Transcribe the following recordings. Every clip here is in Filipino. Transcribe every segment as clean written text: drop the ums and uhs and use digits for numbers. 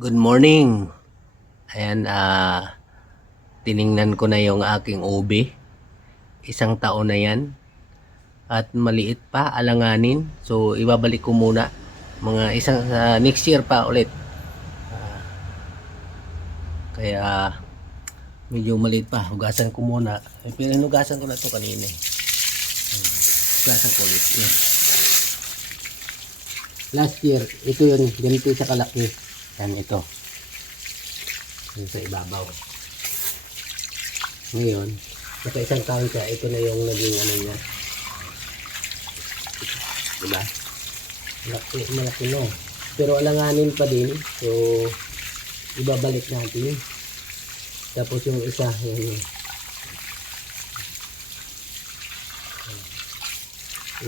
Good morning. Ayan, tiningnan ko na yung aking ube. Isang taon na yan. At maliit pa, alanganin. So, ibabalik ko muna. Mga isang next year pa ulit. Kaya, medyo maliit pa. Hugasan ko muna. Pero hinugasan ko na to kanina. Hugasan ko ulit. Yan. Last year, ito yun. Ganito sa kalaki. Yan, ito. Yan sa ibabaw. Ngayon, nasa isang taon siya, ito na yung naging ano niya. Diba? Malaki no. Pero alanganin pa din. So, ibabalik natin. Tapos yung isa, yan.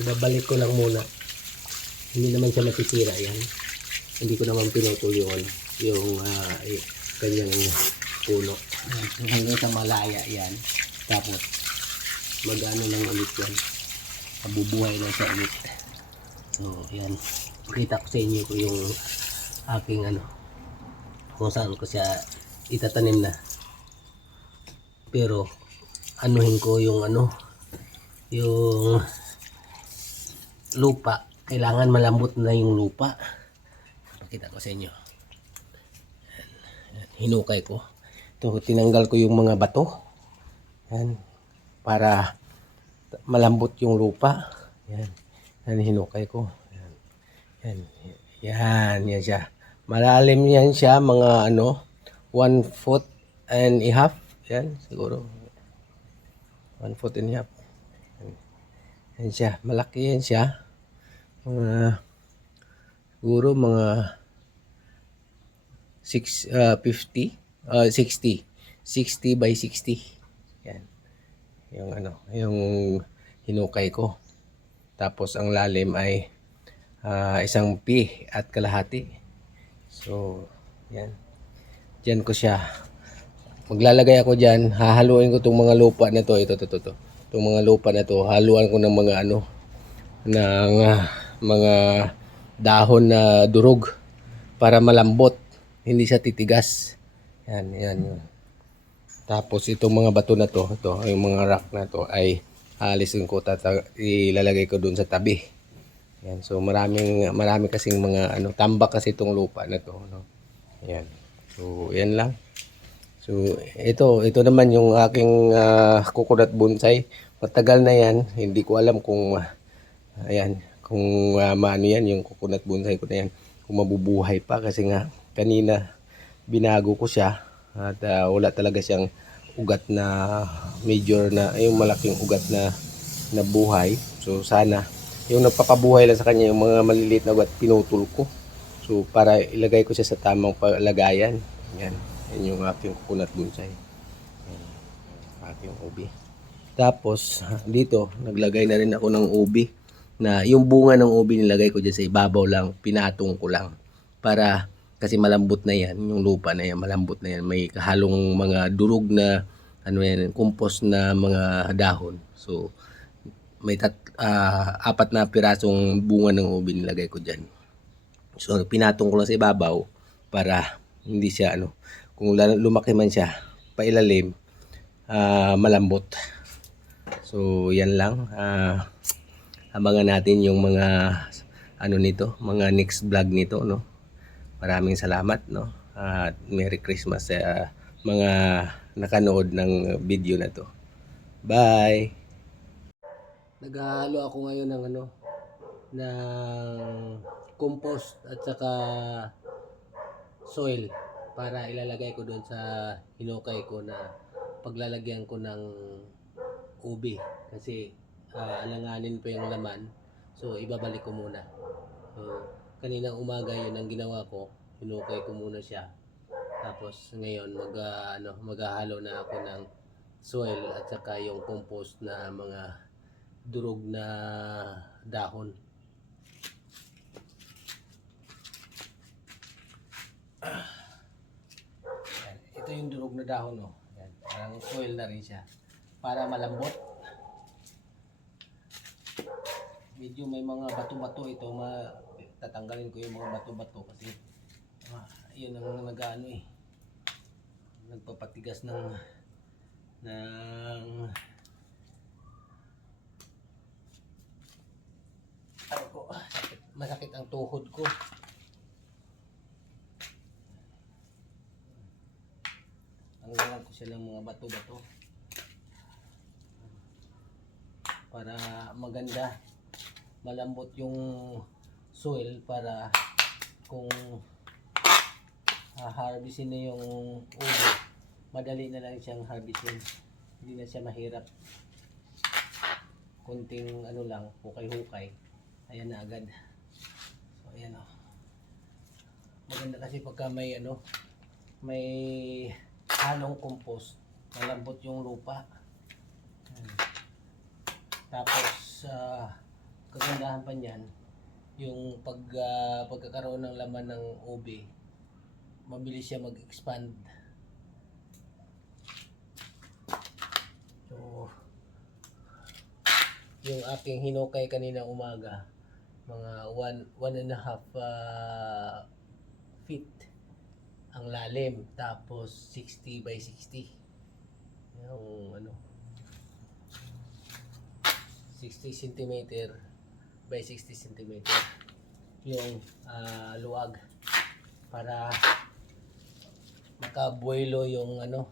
Ibabalik ko lang muna. Hindi naman siya matitira yan. Hindi ko naman pinutol yung kanyang puno. Hanggang sa malaya yan. Tapos, mag-ano lang ulit yan. Mabubuhay lang sa ulit. So, yan. Pakita ko sa inyo ko yung aking kung saan ko siya itatanim na. Pero, anuhin ko yung yung lupa. Kailangan malambot na yung lupa. Pakita ko sa inyo. Yan. Hinukay ko. Ito, tinanggal ko yung mga bato. Yan. Para malambot yung lupa. Yan. Yan, hinukay ko. Yan. Yan. Yan siya. Malalim yan siya, mga 1 foot and a half. Yan, siguro. 1 foot and a half. Yan siya. Malaki yan siya. Siguro mga 60 by 60. Yan. Yung hinukay ko. Tapos ang lalim ay isang pi at kalahati. So, yan. Diyan ko siya. Maglalagay ako diyan, hahaluin ko tong mga lupa na to, ito. Itong mga lupa na to, haluan ko ng mga ng mga dahon na durog para malambot, hindi siya titigas. Yan. Tapos itong mga bato na to, yung mga rock na to ay alisin ko, ilalagay ko doon sa tabi. Yan, so marami kasing mga tambak kasi itong lupa na to, Yan. So yan lang. So ito naman yung aking coconut bonsai. Matagal na yan, hindi ko alam kung kung maano yan yung coconut bonsai ko na yan, kung mabubuhay pa, kasi nga kanina binago ko siya at wala talaga siyang ugat na major na yung malaking ugat na buhay. So sana yung nagpapabuhay lang sa kanya yung mga maliliit na ugat pinutol ko, so para ilagay ko siya sa tamang palagayan. Yan yung aking coconut bonsai, aking ubi. Tapos dito naglagay na rin ako ng ubi, na yung bunga ng ubi nilagay ko dyan sa ibabaw lang, pinatong ko lang para, kasi malambot na yan, yung lupa na yan malambot na yan, may kahalong mga durog na compost na mga dahon. So may 4 na pirasong bunga ng ubi nilagay ko dyan. So pinatong ko lang sa ibabaw para hindi siya kung lumaki man siya pailalim, malambot. So yan lang. Abangan natin yung mga nito, mga next vlog nito, Maraming salamat, At Merry Christmas sa mga nakanood ng video na to. Bye. Naghahalo ako ngayon ng ng compost at saka soil para ilalagay ko doon sa hinukay ko na paglalagyan ko ng ubi, kasi alanganin pa yung laman. So ibabalik ko muna. So kanina umaga yun ang ginawa ko, hinukay ko muna siya. Tapos ngayon maghahalo na ako ng soil at saka yung compost na mga durog na dahon. Yan. Ito yung durog na dahon, Yan. Parang soil na rin siya para malambot. Medyo may mga bato-bato ito, tatanggalin ko yung mga bato-bato kasi yun ang nag-ano eh, nagpapatigas ng ano ko, masakit ang tuhod ko. Tanggalan ko siya ng mga bato-bato para maganda, malambot yung soil para kung harvestin na yung ubi, madali na lang siyang harvestin, hindi na siya mahirap. Kunting ano lang, hukay-hukay, ayan na agad. So ayan o, maganda kasi pagka may ano, may halong compost, malambot yung lupa. Tapos kagandahan pa niyan, yung pagkakaroon ng laman ng ubi, mabilis siya mag-expand. So yung aking hinukay kanina umaga, mga 1.5 feet ang lalim, tapos 60 by 60 yung ano, 60 cm by 60 cm yung luwag, para makabuelo yung ano,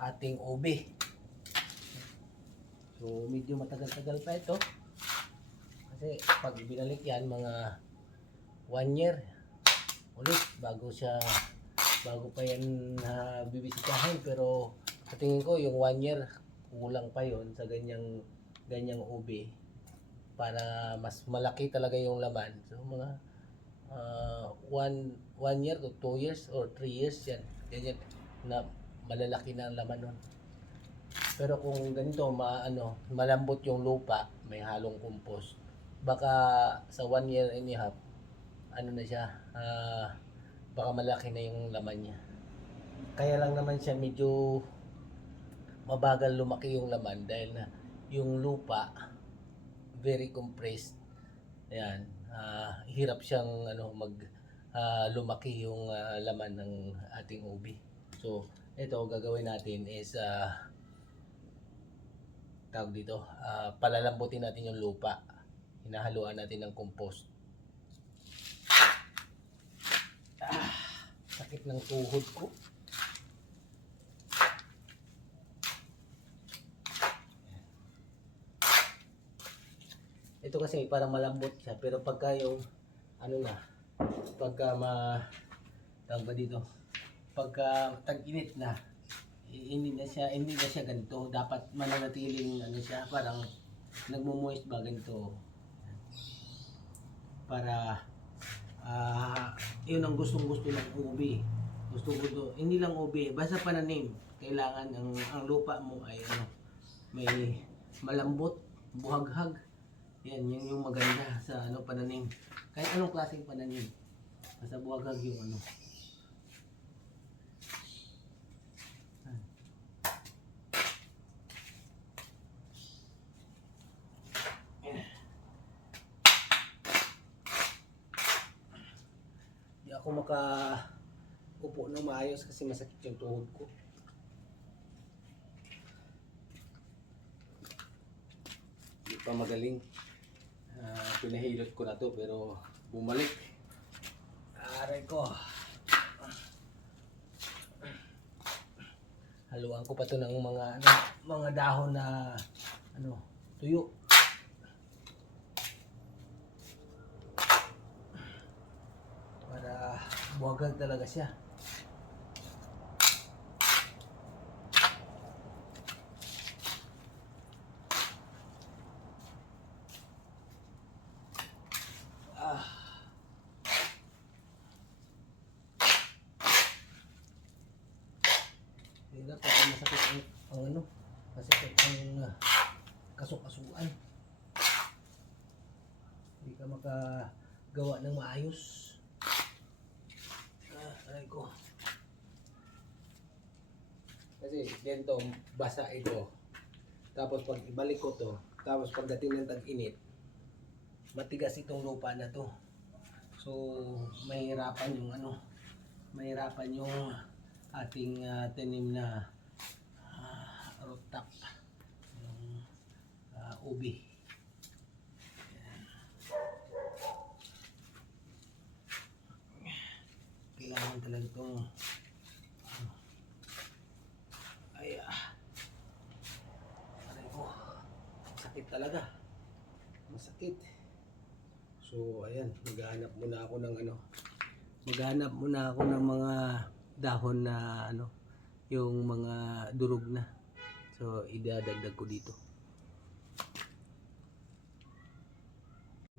ating ubi. So medyo matagal-tagal pa ito, kasi pag binalik yan mga 1 year ulit bago pa yan bibisitahin. Pero sa tingin ko yung 1 year kulang pa yon sa ganyang ubi para mas malaki talaga yung laman. So mga 1 year to 2 years or 3 years yan, ganyan na malalaki na ang laman nun. Pero kung ganito malambot yung lupa, may halong compost, baka sa 1 year and a half ano na siya, baka malaki na yung laman niya. Kaya lang naman siya medyo mabagal lumaki yung laman dahil na yung lupa very compressed. Ayan, hirap siyang lumaki yung laman ng ating ubi. So ito gagawin natin is tawag dito, palalambutin natin yung lupa, hinahaluan natin ng compost. Sakit ng tuhod ko. Ito kasi para malambot siya, pero pagka yung pagka tawag ba dito, pagka tag-init na, hindi na siya ganito. Dapat mananatiling siya, parang nagmo-moist ba ganito, para yun ang gustong-gusto ng ubi. Gusto hindi lang ubi, basta pananim, kailangan ang lupa mo ay may malambot, buhaghag. Yan yung maganda sa pananim. Kahit anong klaseng pananim, basta buhaghag yung Di ako makaupo ng maayos kasi masakit yung tuhod ko. Di pa magaling. Pinahilot ko na to pero bumalik. Aray ko. Haluan ko pa to ng mga dahon na tuyo. Para buhaghag talaga siya. Hirap kasi masakit masakit ang kasukasuan. Hindi ka makagawa ng maayos. Aray ko. Kasi dito basa ito. Tapos pag ibalik ko to, tapos pagdating ng tag-init, matigas itong lupa na to. So mahirapan yung mahirapan yung ating tanim na rotak, yung ubi. Kailangan talaga itong aray ko, sakit talaga, masakit. So ayan, maghanap muna ako ng mga dahon na yung mga durog na. So idadagdag ko dito.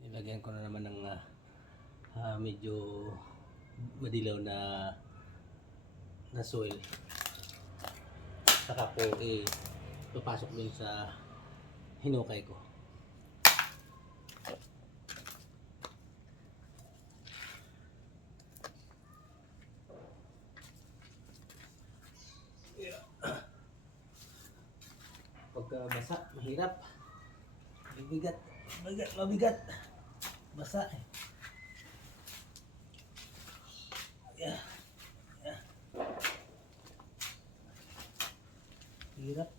Nilagyan ko na naman ng medyo madilaw na soil. Saka po papasok din sa hinukay ko. Pagka basa, mahirap. Mabigat. Basa eh. Yeah. Hirap.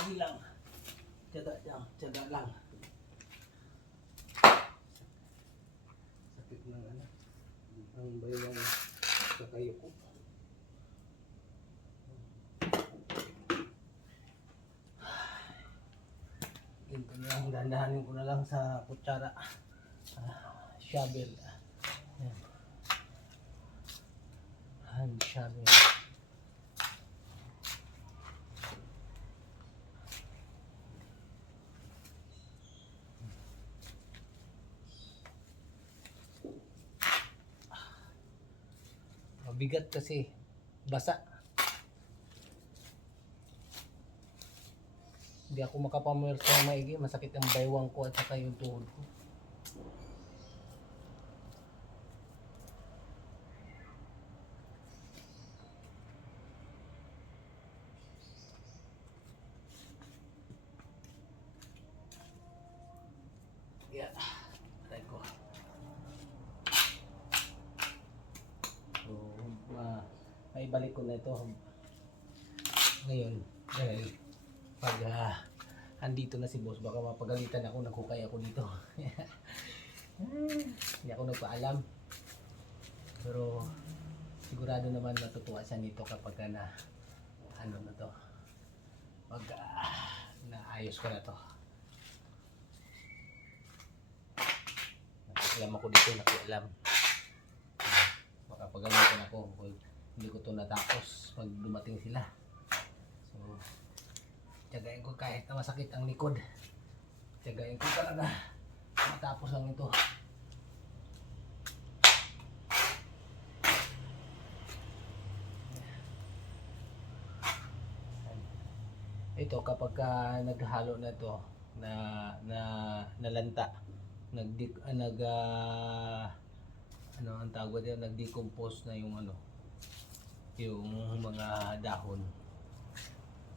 Hindi lang. Tiyaga lang. Sakit ng ang baywang sa kayo ko. Ito na lang, dandahanin ko na lang sa kutsara. Shovel. Hand shovel. Mabigat kasi basa. Hindi ako makapamuel sa maigi, masakit ang baywang ko at saka yung tuhod ko. Yeah, aray ko. So, maibalik ko na ito ngayon dahil pag andito na si boss, baka mapagalitan ako, nagkukay ako dito. Hindi ako nagpaalam, pero sigurado naman matutuwa siya nito kapag na to, pag naayos ko na to. Nakialam ako dito, baka pagalitan ako kung hindi ko to natapos pag dumating sila. So tiyagain ko kahit na masakit ang likod, tiyagain ko talaga matapos lang ito. Ito kapag naghalo na to na nalanta, ang tawag dito, nag-decompose na yung yung mga dahon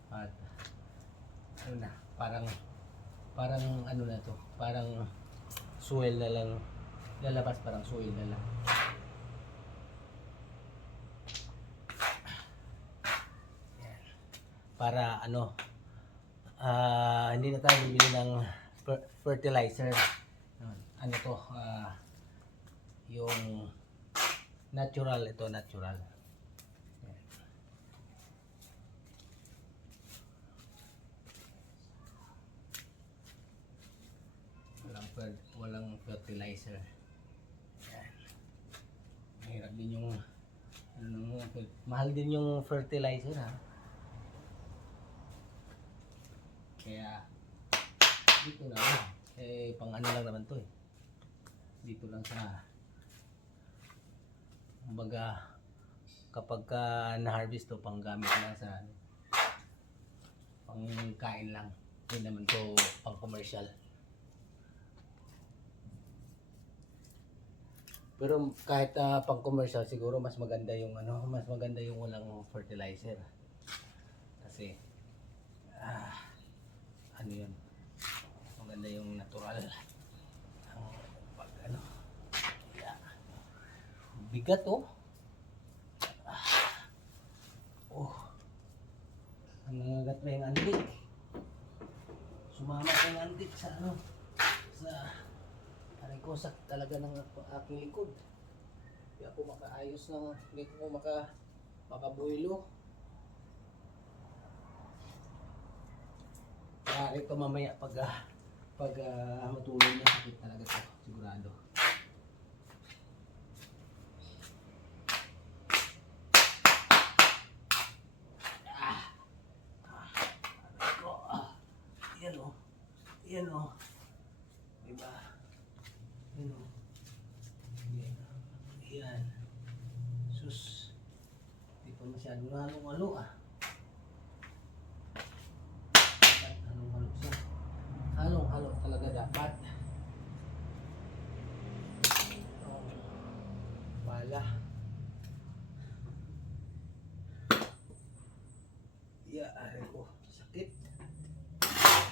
at parang na to, parang soil na lang lalabas, parang soil na lang. Yan. Para hindi na tayo bibili ng fertilizer. Yung natural, ito natural. Walang fertilizer. Yan. Mahirap din yung mahal din yung fertilizer, ha. Kaya dito na lang. Pang lang naman to eh. Dito lang sa kumbaga kapag na-harvest to, pang gamit lang sa pang kain lang. Hindi naman to pang commercial. Pero kahit pang commercial, siguro mas maganda yung walang fertilizer. Kasi yun, maganda yung natural. Yeah. Bigat oh. Oh. Ang nangagat na yung antik. Sumama ko yung antik sa ano. Sa aray ko, sakit talaga ng aking likod. Hindi ako makaayos ng, hindi ko makabuhilo. Kaya ito mamaya pag matulog na, sakit talaga ito, sigurado. Aray ko, yan o. Yan o. Diba? Yan o. Yan. Sus. Hindi pa masyado halong-halo Halong-halo siya. Halong-halo talaga dapat. Pala. Aray ko. Sakit.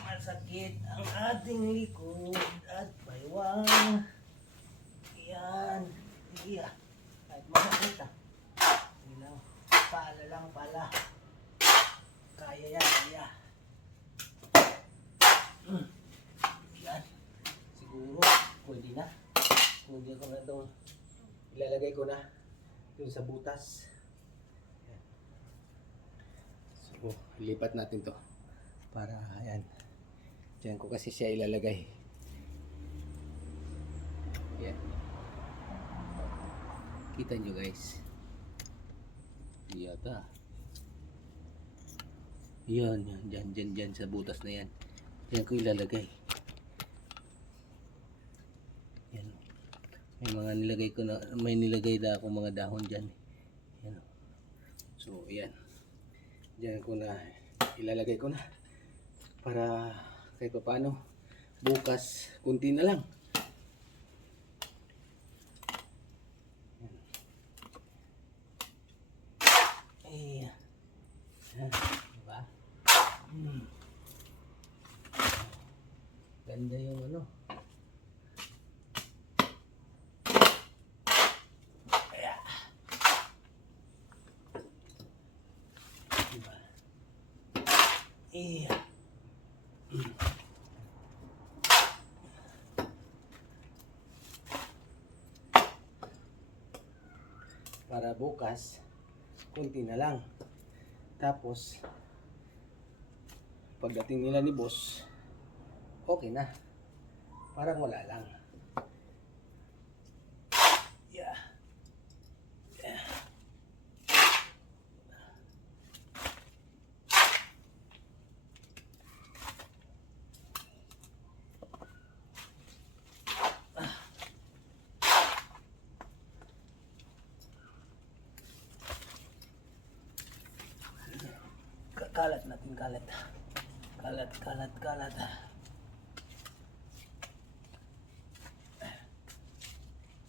Masakit ang ating likod at baywang. Yan. Sige kahit masakit Hindi lang. Pala lang pala. Kaya yan. Kaya. Yan. Siguro pwede na. Pwede ko na itong ilalagay ko na dun sa butas. Yan. So, lipat natin to para ayan. Diyan ko kasi siya ilalagay. Yan. Kita nyo guys. Yata. Yan. Diyan sa butas na yan. Diyan ko ilalagay. Yan. May mga nilagay ko na, may nilagay na ako mga dahon dyan. Yan. So, yan. Diyan ko na ilalagay ko na. Para kahit pa paano, bukas, kunti na lang. Ayan. Diba? Ganda yung ano. Ayan. Diba? Ayan. Para bukas, kunti na lang. Tapos, pagdating nila ni boss, okay na. Parang wala lang. Yeah. Yeah. Kalat natin, kalat. Kalat.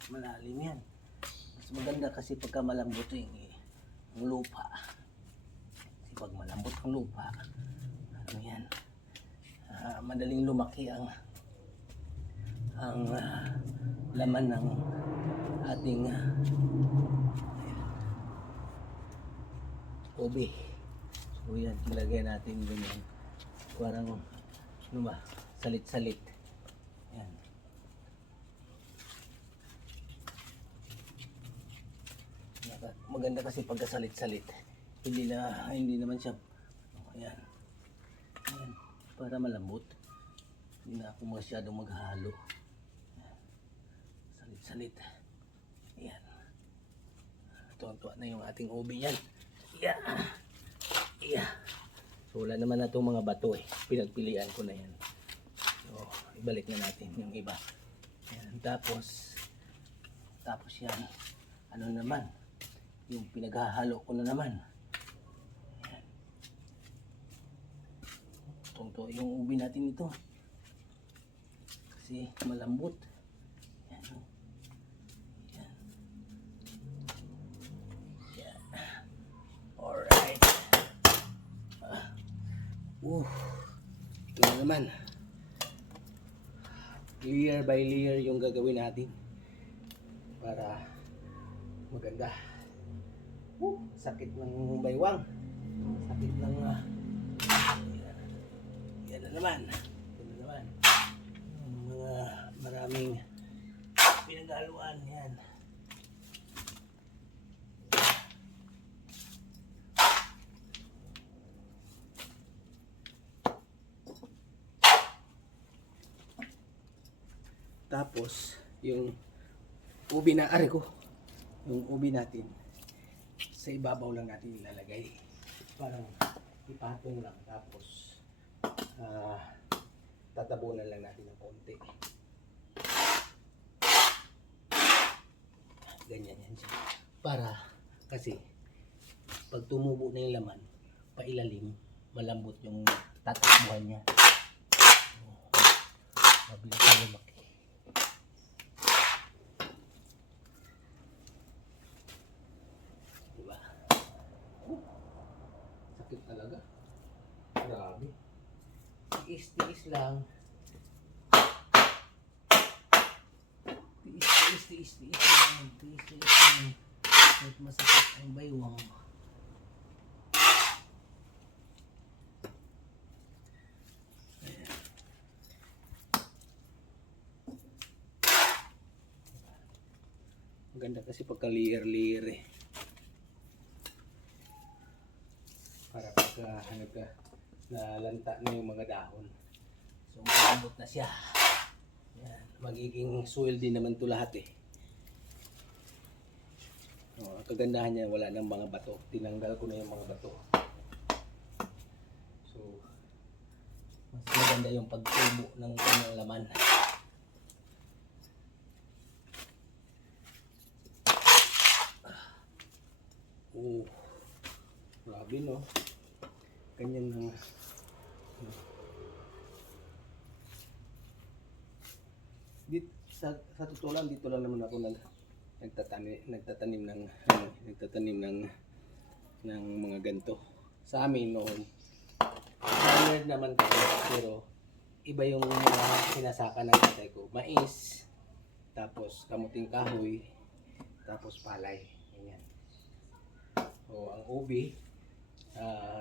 Malalim yan. Mas maganda kasi pagka malambot yung lupa. Kasi pag malambot ang lupa, ano yan, madaling lumaki ang laman ng ating ubi. So yan, ilagay natin ganyan. Parang, ano ba, salit-salit. Yan. Maganda kasi pagkasalit-salit. Hindi naman siya, ayan. Ayan, para malambot. Hindi na ako masyadong maghalo. Salit-salit. Ayan. Tuwan-tuwa na yung ating ubi yan. Yeah. Yeah. So wala naman na itong mga bato pinagpilian ko na yan. So ibalik na natin yung iba. Yan. Tapos yan, ano naman, yung pinaghahalo ko na naman. Yan. Tungto yung ubi natin ito. Kasi malambot. Yan. Yan. Yan. Alright. Ito na naman. Layer by layer yung gagawin natin para maganda. Sakit ng baywang. Sakit ng yan na naman. Yan na naman. Mga maraming pinaghaluan yan. Tapos yung ubi na ari ko, yung ubi natin sa ibabaw lang natin ilalagay. Parang ipatong lang, tapos tatabunan lang natin ng konti. Ganyan yan siya. Para kasi pag tumubo na yung laman, pailalim, malambot yung tatakbuhan niya. Mabilis na lumaki. Diba? Sakit talaga. Grabe. Tiis lang. Tiis lang. Kahit masakit ang baywang. Maganda kasi pagka layer eh. Para pagka nalanta na yung mga dahon. So malambot na siya. Yan. Magiging soil din naman to lahat eh. Ang kagandahan niya, wala nang mga bato. Tinanggal ko na yung mga bato. So mas maganda yung pagtubo ng kanyang laman. Oh, grabe no. Ganyan na. Sa totoo lang, dito lang naman ako nagtatanim ng mga ganto. Sa amin noon, farmer naman kami, pero iba yung mga sinasaka ng tatay ko. Mais, tapos kamuting kahoy, tapos palay. Ganyan. So, ang ubi,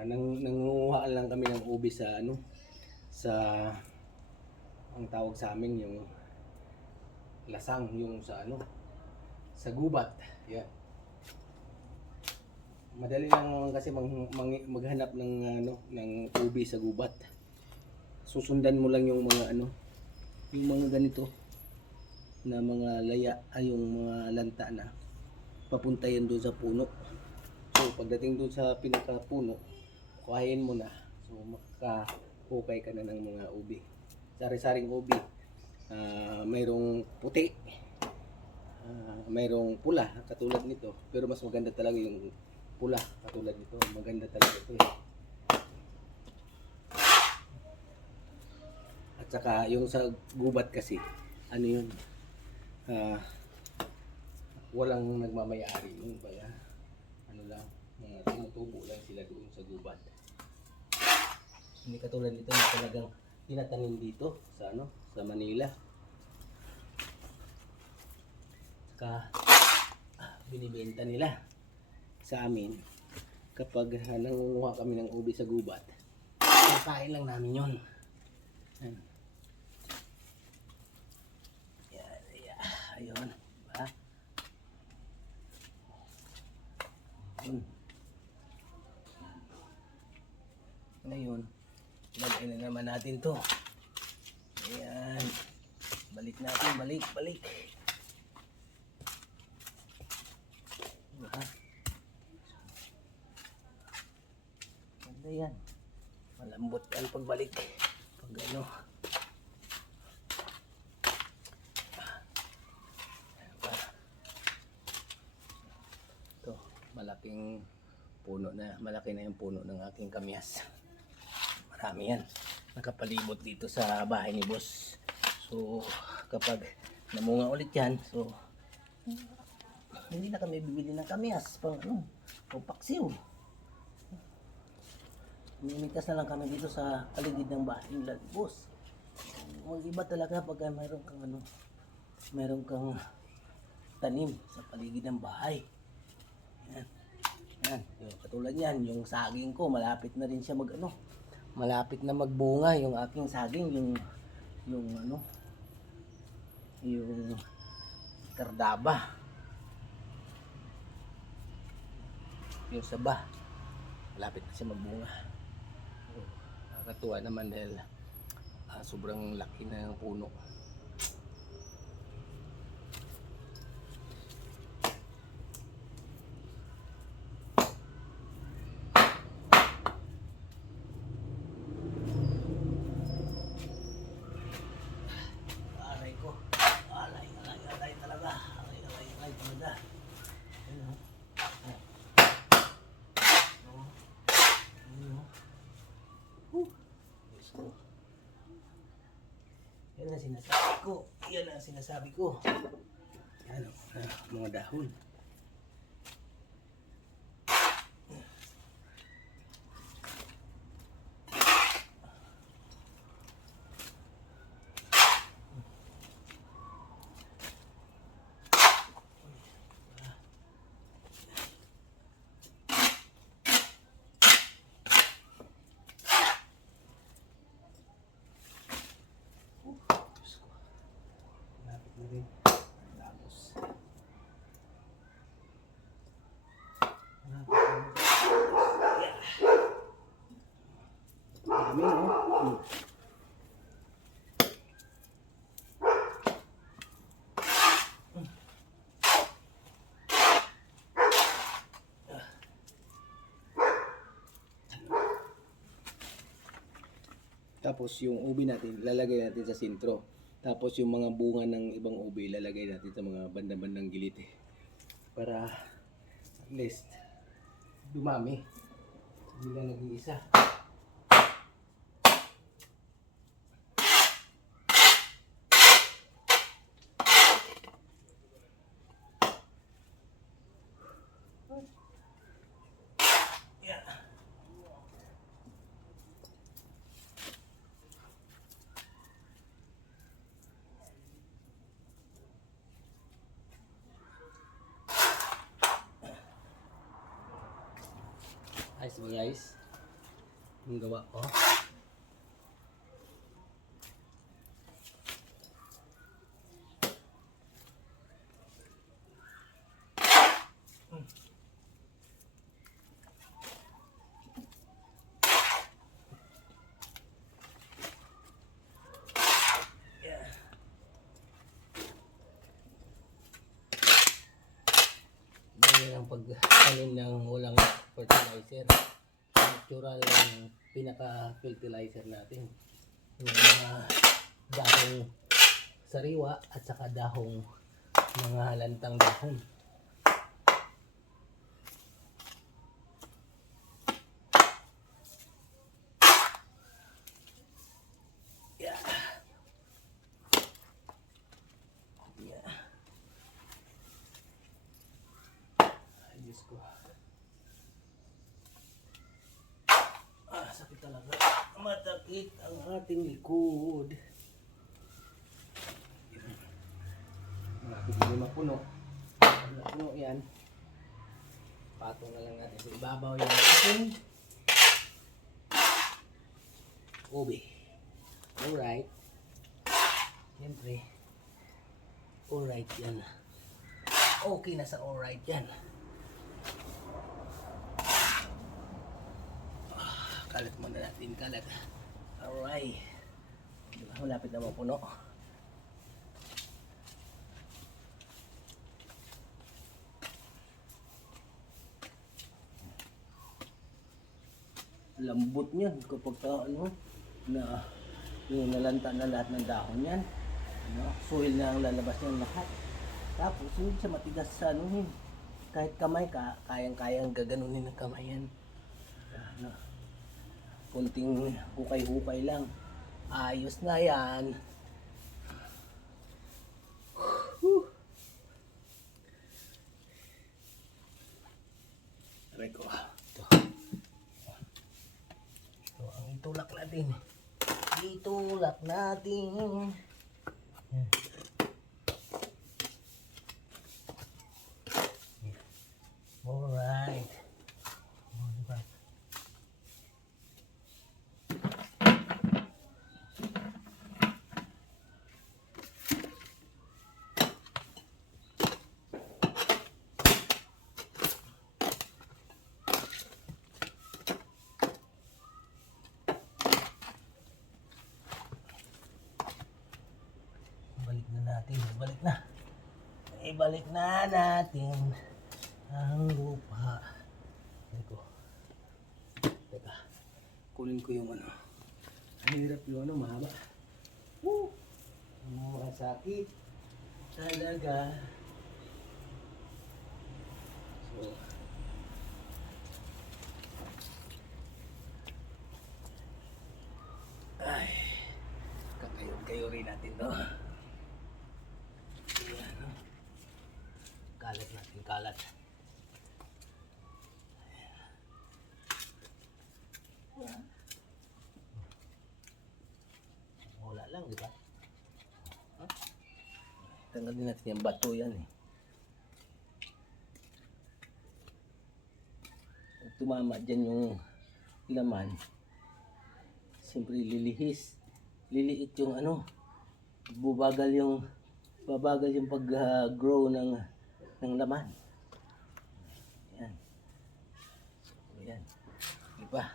nangunguhaan lang kami ng ubi sa ang tawag sa amin yung lasang, yung sa gubat. Yan. Madali lang kasi maghanap ng ubi sa gubat. Susundan mo lang yung mga yung mga ganito na mga laya, yung mga lanta na papunta yan doon sa puno. So pagdating doon sa pinakapuno, kuhain mo na. So makahukay ka na ng mga ubi. Sari-saring ubi. Mayroong puti, mayroong pula katulad nito, pero mas maganda talaga yung pula katulad nito. Maganda talaga ito eh. At saka yung sa gubat kasi yun, walang nagmamayari yun, kaya lang, tumutubo lang sila doon sa gubat. Hindi katulad nito na talagang tinatanim dito sa sa Manila. Saka binibenta nila sa amin kapag nangunguha kami ng ubi sa gubat. Kakain lang namin yun. Ayun, diba? Ngayon, lagay na naman natin to. Ayan. Balik natin, balik. Diba? Ganda yan. Malambot yan pagbalik. Pag Diba? Ito, malaking puno na, malaki na yung puno ng aking kamyas. Marami yan. Nakapalibot dito sa bahay ni boss. So, kapag namunga ulit yan, so, hindi na kami bibili ng kamyas pang o paksiw. Mimitas na lang kami dito sa paligid ng bahay nila ni boss. Mag-iba talaga pag mayroon kang tanim sa paligid ng bahay. Yan, yung katulad yan, yung saging ko, malapit na rin siya malapit na magbunga yung aking saging, yung kardaba. Yung saba, malapit na siya magbunga. Nakakatuwa naman dahil sobrang laki na ng puno. Alay ko. Alay talaga. Alay talaga. Ayun, Yan ang sinasabi ko. Yan ang sinasabi ko. Yan mga dahon. Lapit na rin. Tapos dami, no? Tapos yung ubi natin, lalagay natin sa sentro. Tapos yung mga bunga ng ibang ubi, lalagay natin sa mga banda-bandang gilid. Para at least dumami. Hindi lang nag-iisa. Ayos ba guys? Yung gawa ko. Ganyan ang pagtanim ng walang fertilizer. Natural ang pinaka-fertilizer natin. Yung mga dahong sariwa at saka dahong mga halantang dahon. Yeah. Yeah. Ay, Diyos ko. Sakit talaga. Matakit ang ating likod. Malapit na mapuno. Pag napuno yan, patong na lang natin sa ibabaw yung ating ubi. Alright. Siyempre, alright yan. Okay na sa alright yan. Kalat muna natin, kalat. Alright. Diba, malapit na mapuno. Lambot niyan kapag na yung nalanta na lahat ng dahon niyan. Soil na ang lalabas niyan lahat. Tapos hindi siya matigas sa kahit kamay kayang-kayang gaganunin ng kamay yan. Kunting hukay-hukay lang. Ayos na yan. Aray ko. Ito ang itulak natin. Itulak natin. Alright. Ibabalik na natin ang lupa. Teka. Teka. Kunin ko yung ano. Ang hirap yung ano, mahaba. Woo! Masakit. Talaga. So, ay, kakayo rin natin, no? Ayan, no? Kalat natin, kalat. Wala lang, di ba? Huh? Tanggal din natin yung bato yan, eh. Pag tumama dyan yung laman, siyempre lilihis. Liliit yung ano, babagal yung pag-grow ng laman. Yan. Yan. Diba?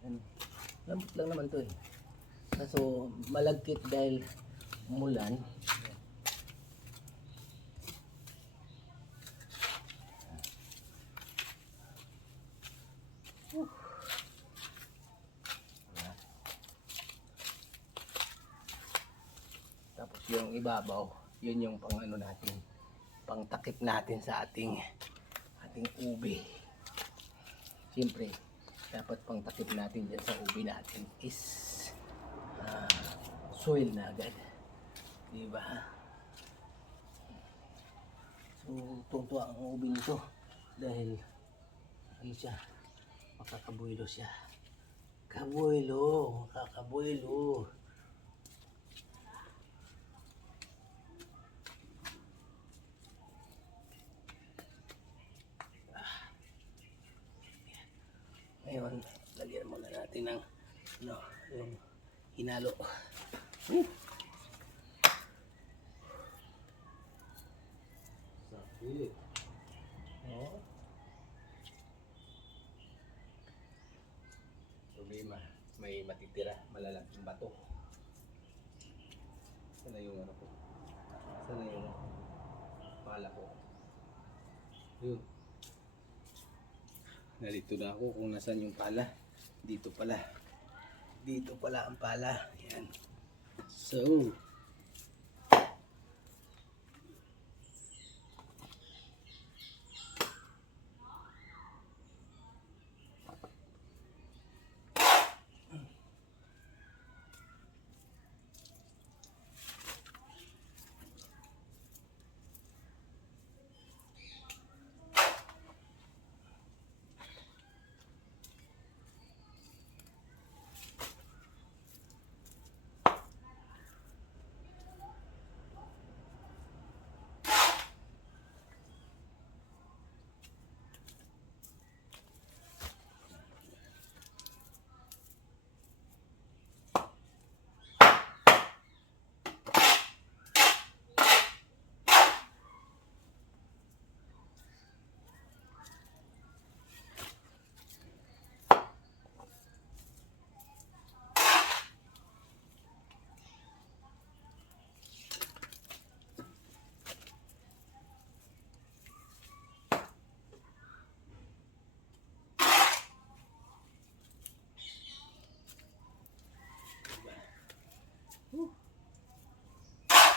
Yan. Lambot lang naman to eh. Kaso malagkit dahil umulan. Tapos yung ibabaw, yun yung pang ano natin, pang takip natin sa ating ubi. Siyempre, dapat pang takip natin dyan sa ubi natin is soil na agad. Diba? So, tuntua ang ubi nito dahil ano siya, makakabuelo siya. Makakabuelo. Ngayon, lagyan muna natin ng yung hinalo. Sakit. Oh. Problema, may matitira, malalaking bato. Sana yung ano ko? Sana yung pala ko? Yun. Narito na ako kung nasan yung pala. Dito pala. Dito pala ang pala. Yan. So,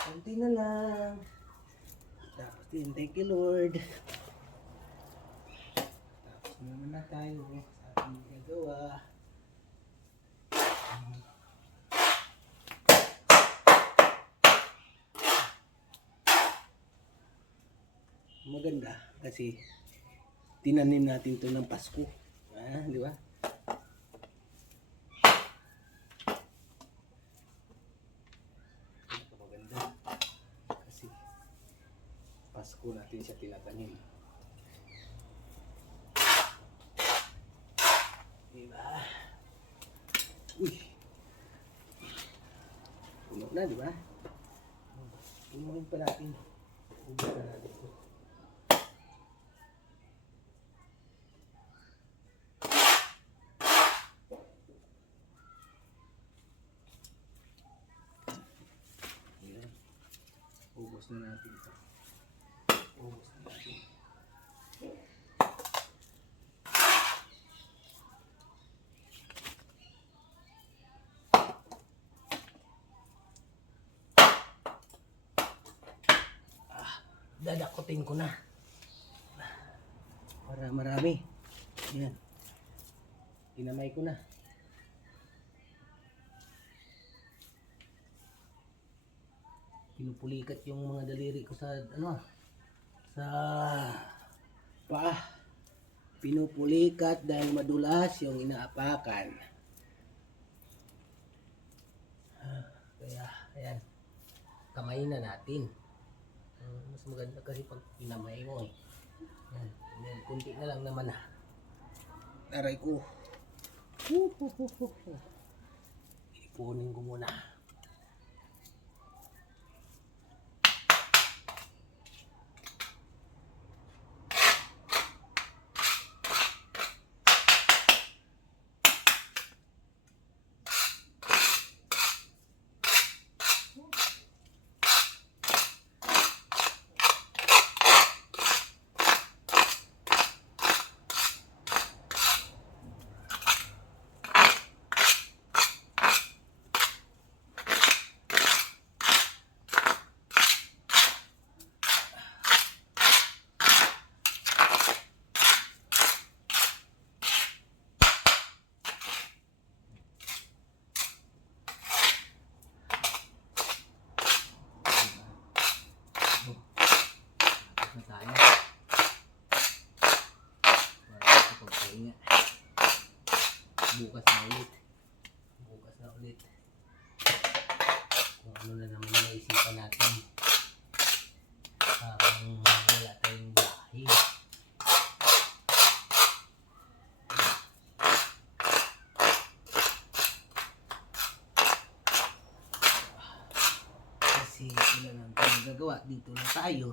konti na lang. Tapos din, thank you Lord. Tapos naman na tayo sa ating gagawa. Maganda kasi tinanim natin to ng Pasko. Di ba? Maganda kasi Pasko natin siya tinatanim. Diba? Uy! Puno na, di ba? Punuin pa natin. Ubi na natin ito. Ubos na natin ito. Ubos na natin. Dadakutin ko na. Para marami. Yan. Tinamay ko na. Pinupulikat yung mga daliri ko sa sa paa. Pinupulikat dahil madulas yung inaapakan. Kaya ayan. Kamayin na natin. Mas maganda kasi pag pinamay mo eh. Yan. Then, kunti na lang naman ha. Aray ko. Ipunin ko muna. Na tayo. Para sa pagpahinga. Bukas na ulit. Bukas na ulit. Kung ano na naman naisipan natin. Parang wala tayong bahay. Kasi wala lang tayo gagawa. Dito na tayo.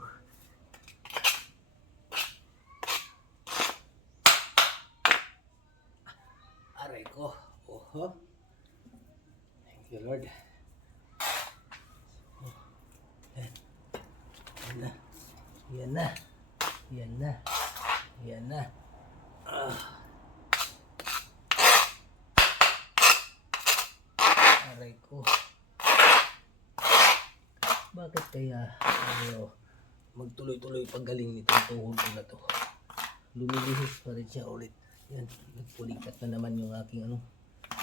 Aray ko. Oho. Thank you, Lord. Yan na. Yan na. Yan na. Yan na. Aray ko. Bakit kaya magtuloy-tuloy paggaling nitong tuhod ko na to? Lumilihis pa rin siya ulit. Yan, nagpulikat na naman yung aking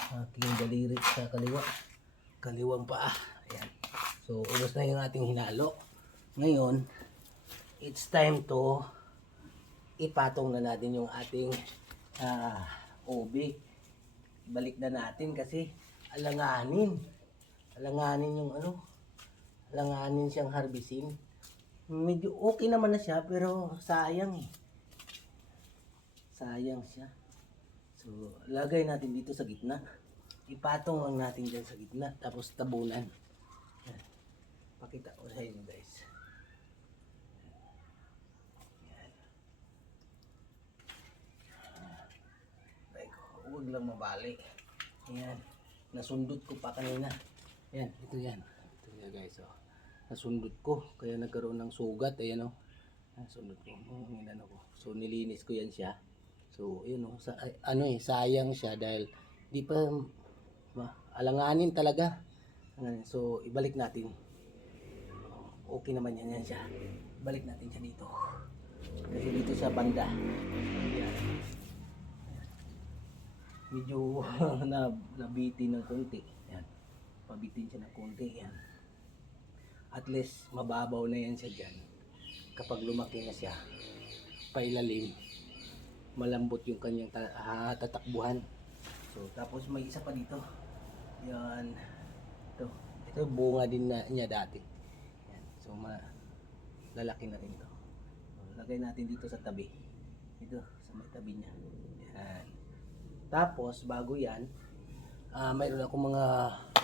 aking daliri sa kaliwang paa. Ayan. So, ubos na yung ating hinalo. Ngayon, it's time to ipatong na natin yung ating ubi. Balik na natin kasi alanganin yung alanganin siyang harbisin. Medyo okay naman na siya pero sayang eh. Sayang siya. So, lagay natin dito sa gitna. Ipatong lang natin dyan sa gitna. Tapos tabunan. Yan. Pakita ko sa inyo guys. Yan. Huwag lang mabali. Yan. Nasundot ko pa kanina. Yan. Ito yan. Ito yan guys. Oh. Nasundot ko. Kaya nagkaroon ng sugat. Ayan o. Nasundot ko. So, nilinis ko yan siya. So, yun o, sayang siya dahil di pa alanganin talaga. So, ibalik natin. Okay naman yan siya. Ibalik natin siya dito. Kasi dito siya banda. Yan. Medyo nabitin ng konti. Yan. Pabitin siya ng konti. Yan. At least, mababaw na yan siya dyan. Kapag lumaki na siya, pailalim, malambot yung kanyang tatakbuhan. So, tapos may isa pa dito. Yan. Ito bunga din niya dati. Yan. So, lalaki na rin ito. So, lagay natin dito sa tabi. Dito, sa may tabi niya. Yan. Tapos, bago yan, mayroon akong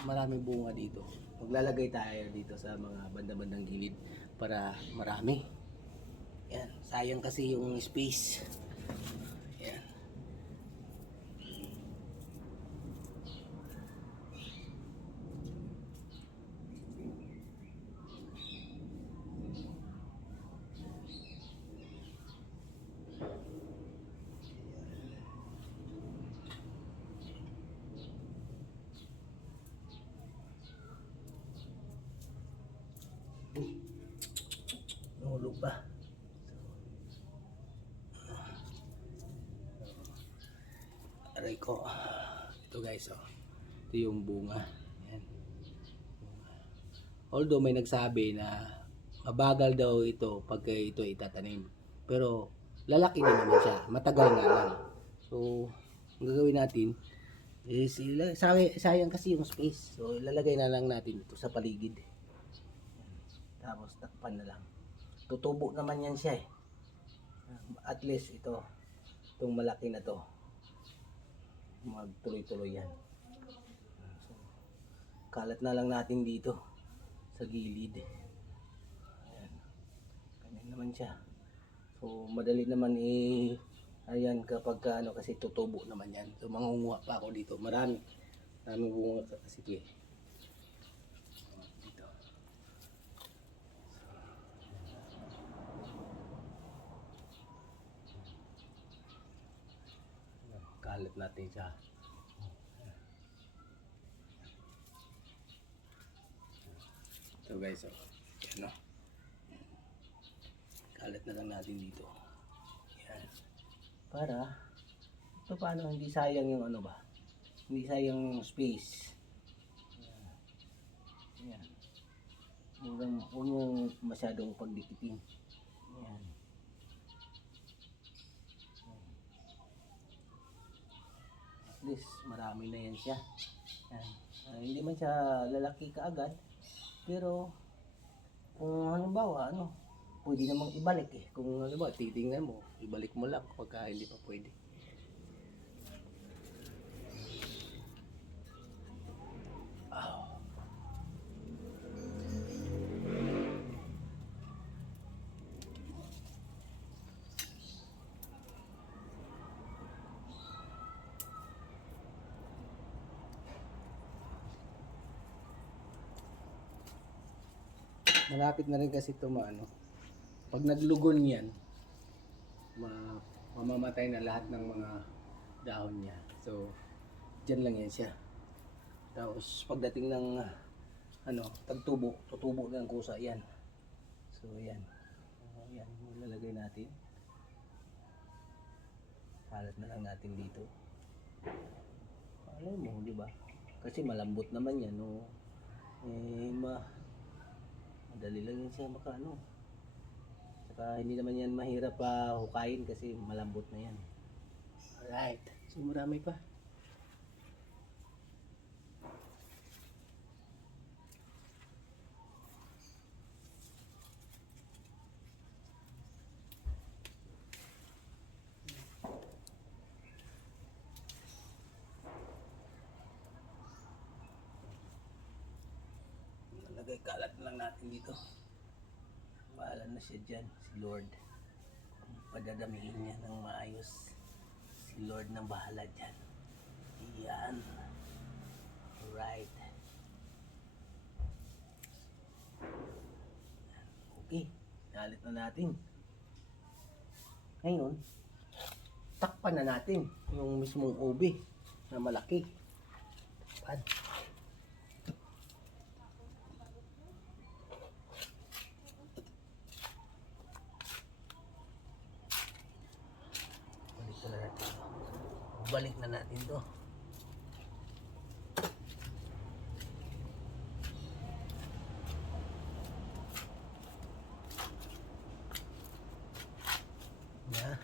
maraming bunga dito. Maglalagay tayo dito sa mga banda-bandang gilid para marami. Yan. Sayang kasi yung space. Yan. ko. Ito guys, oh. Ito yung bunga. Yan. Although may nagsabi na mabagal daw ito pagka ito itatanim. Pero lalaki na naman siya. Matagal nga lang. So, ang gagawin natin is sayang kasi yung space. So, ilalagay na lang natin ito sa paligid. Tapos takpan na lang. Tutubo naman yan siya eh. At least ito, itong malaki na to, magtuloy-tuloy yan. So, kalat na lang natin dito sa gilid. Ayan. Ganyan naman siya. So, madali naman ayan kapag ano, kasi tutubo naman yan. So, mangunguha pa ako dito. Maraming bunga kasi ito eh. Dito. Kalat natin siya. So guys, ano, kalat na lang natin dito. Yan. Para, ito paano hindi sayang yung ano ba? Hindi sayang yung space. Yan. Huwag mong masyadong pagdikitin. Yan. At least, marami na yan siya. Yan. Hindi man siya lalaki kaagad. Pero, kung halimbawa, ano, pwede namang ibalik eh. Kung halimbawa, titingnan mo, ibalik mo lang pagka hindi pa pwede. Malapit na rin kasi ito maano. Pag naglugon yan, mamamatay na lahat ng mga dahon niya. So, dyan lang yan siya. Tapos, pagdating ng ano, tagtubo, tutubo ng kusa yan. So, yan. Yan, ilalagay natin. Halat na lang natin dito. Alam mo, di ba? Kasi malambot naman yan, no? Madali lang yan siya makaano. Saka hindi naman yan mahirap hukayin kasi malambot na yan. Alright. So marami pa. Nalagay kalat lang natin dito. Bahala na siya dyan, si Lord. Kung padadamihin niya ng maayos, si Lord nang bahala dyan. Yan. Alright. Okay. Nalit na natin. Ngayon, takpan na natin yung mismong ubi na malaki. Takpan. Balik na natin to. Yeah.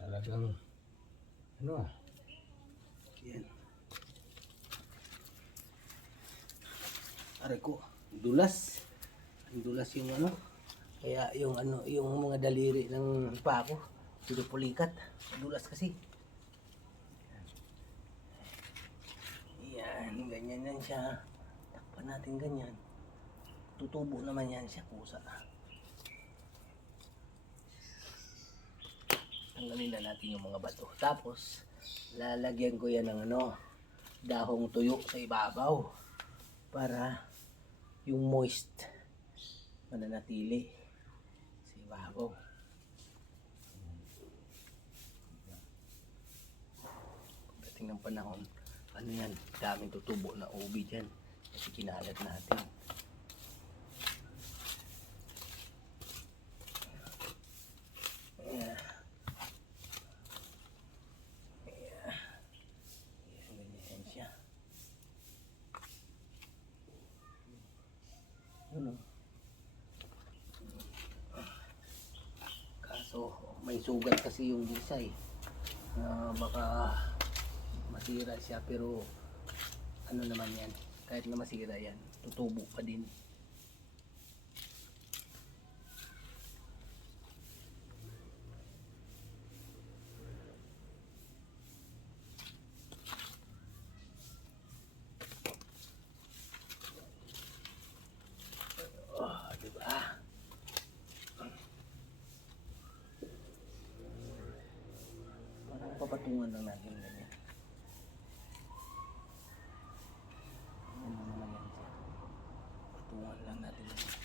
Talagang ano yan. Aray ko, dulas. Ang dulas yung ano. Kaya yung ano, yung mga daliri ng pa ko, pinupulikat. Dulas kasi. Yan, ganyan yan siya. Takpan natin ganyan. Tutubo naman yan siya kusa. Tanggalin na natin yung mga bato. Tapos, lalagyan ko yan ng ano, dahong tuyo sa ibabaw. Para yung moist mananatili sa ibabaw. Pagdating ng panahon, ano yan, daming tutubo na ubi dyan. Kasi kinalat natin. Ayan. Ayan. Ayan, ganyan siya. Ano? Kaso may sugat kasi yung isa eh. Baka masira siya, pero ano naman yan, kahit na masira yan, tutubo pa din. Diba? Parang papatungan lang natin ganyan. Ano naman yan siya. Patungan lang natin ganyan.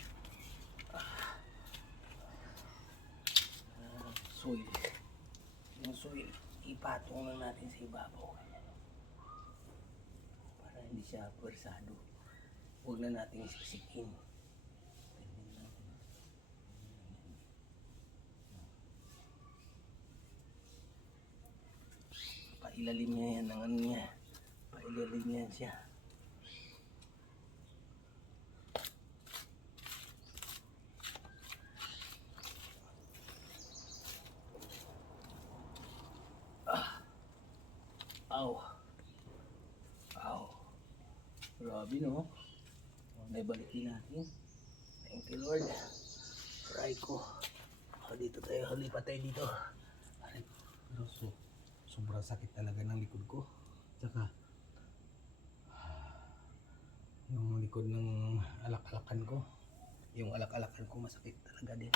Soil. Yung soil, ipatong lang natin sa ibabaw. Para hindi siya pwersado. Huwag na natin siksikin. Pailalim niya yan ng ano niya. Pailalim niya siya. Aw. Aw. Grabe no. Naibalik din natin. Thank you Lord. Try ko. Dito tayo. Lipat tayo dito. Pero sobrang sakit talaga ng likod ko. Tsaka yung likod ng alak-alakan ko. Yung alak-alakan ko masakit talaga din.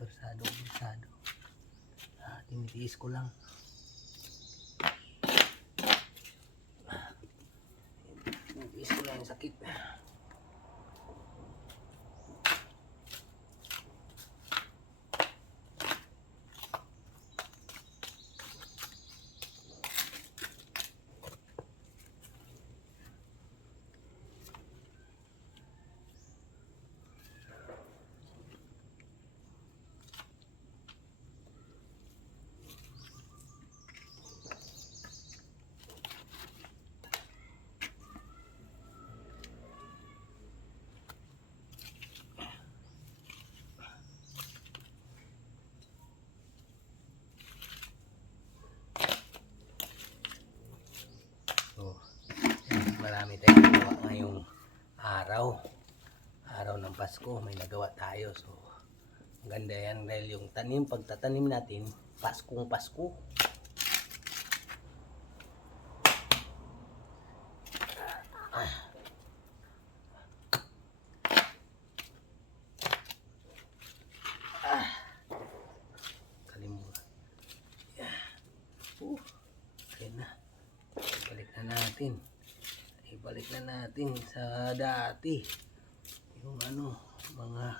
Bersado. Tinitiis ko lang. Tinitiis ko lang yung sakit. Marami tayong nagawa ngayong araw ng Pasko, may nagawa tayo. So maganda yan dahil yung pagtatanim natin Paskong Pasko. Kalimutan. Ayan na. Ibalik na natin sa dati yung mga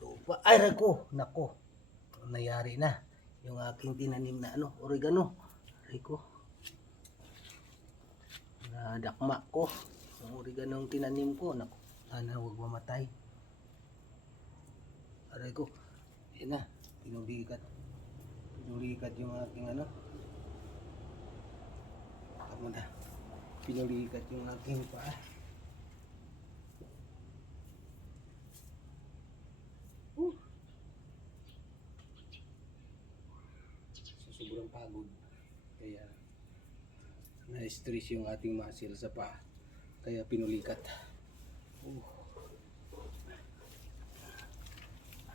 lupa. Ay nako, nangyari na yung aking tinanim na oregano. Nadakma ko yung oregano yung tinanim ko. Nako, sana huwag mamatay. Yan na, pinulikat yung aking pinulikat yung aking paa. Sobrang pagod. Kaya na-stress yung ating muscle sa paa. Kaya pinulikat.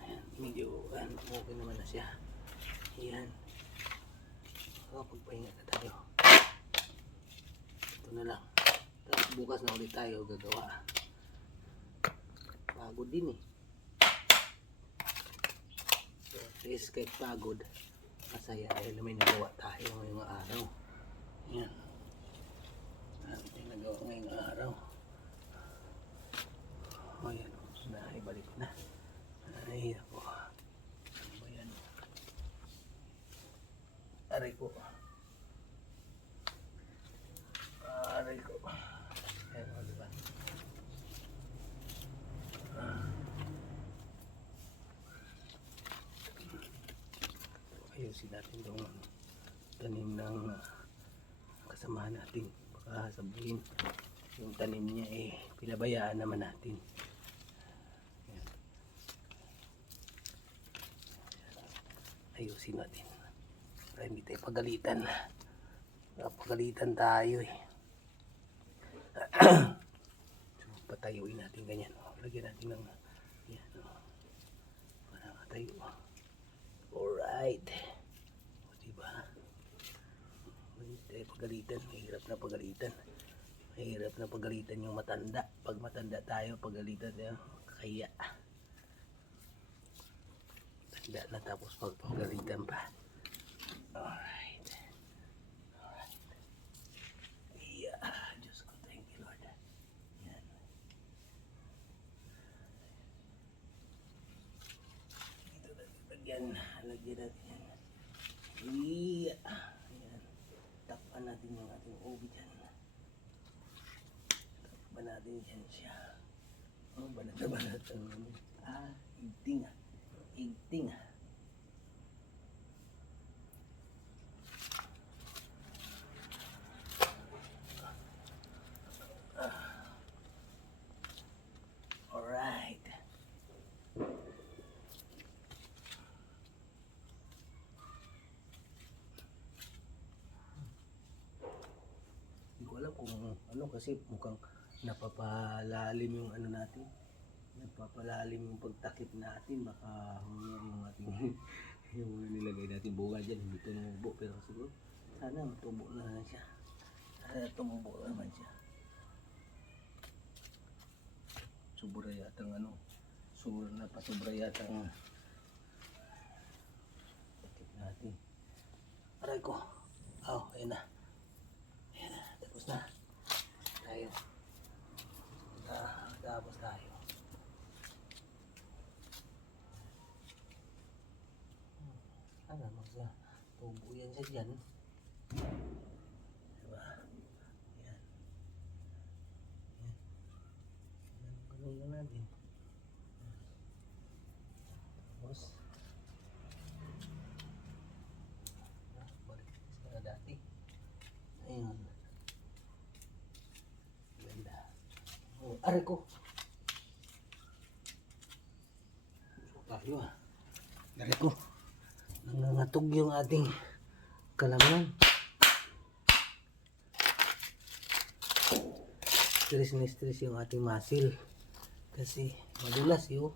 Ayan, medyo okay naman na siya. Ayan. Pagpahinga na tayo. Ito na lang. Tapos bukas na ulit tayo gagawa. Pagod din eh. So, at least kahit pagod, masaya dahil may nagawa tayo ngayong araw. Yan. Marami tayong nagawa ngayong araw. ayusin natin itong tanim ng kasamahan natin. Baka sabihin yung tanim niya pinabayaan naman natin. Ayan. Ayusin natin para hindi tayo pagalitan. Pagalitan tayo So, patayuin natin ganyan. Lagyan natin ng yan, para nakatayo. Alright. O diba? Hindi tayo pagalitan. Mahirap na pagalitan. Mahirap na pagalitan yung matanda. Pag matanda tayo, pagalitan tayo, kaya. Tanda na tapos pagpagalitan pa. Alright. Alright. Yeah. Diyos ko, thank you Lord. Yan. Dito natin lagyan. Lagyan natin yan. Yeah. Yan. Takpan natin yung ating ubi dyan. Takpan natin dyan siya. Oh, balat na balat. Igting ah. Igting ah. Alright. Hindi ko alam kung ano kasi mukhang napapalalim yung ano natin. Napapalalim yung pagtakip natin. Baka yung ating yung nilagay natin bunga dyan. Hindi tumubo. Pero siguro sana matubo na siya. Sana tumubo naman siya. Sobra yata ang ano. Sobra na pa sobra yata ang takip natin. Aray ko. Ayan na. Ayan na. Tapos na. Tayo. Tapos tayo. Ano magsa tubo yan siya dyan. Diba? Ayan. Ayan. Ganun lang natin. Tapos balik sa dati. Ayun. Ganda. Aray ko. Tayo Aray ko. Nangangatog yung ating kalaman. Stress na stress yung ating muscle. Kasi madulas yun.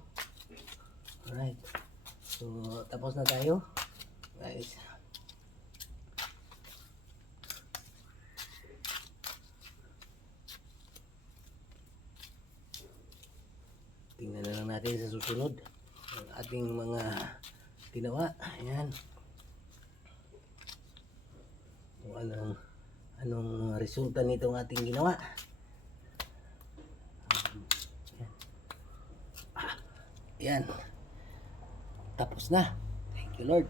Alright. So, tapos na tayo. Guys. Tingnan na lang natin sa susunod ang ating mga ginawa. Ayan. Kung anong resulta nitong ating ginawa. Ayan. Tapos na. Thank you Lord.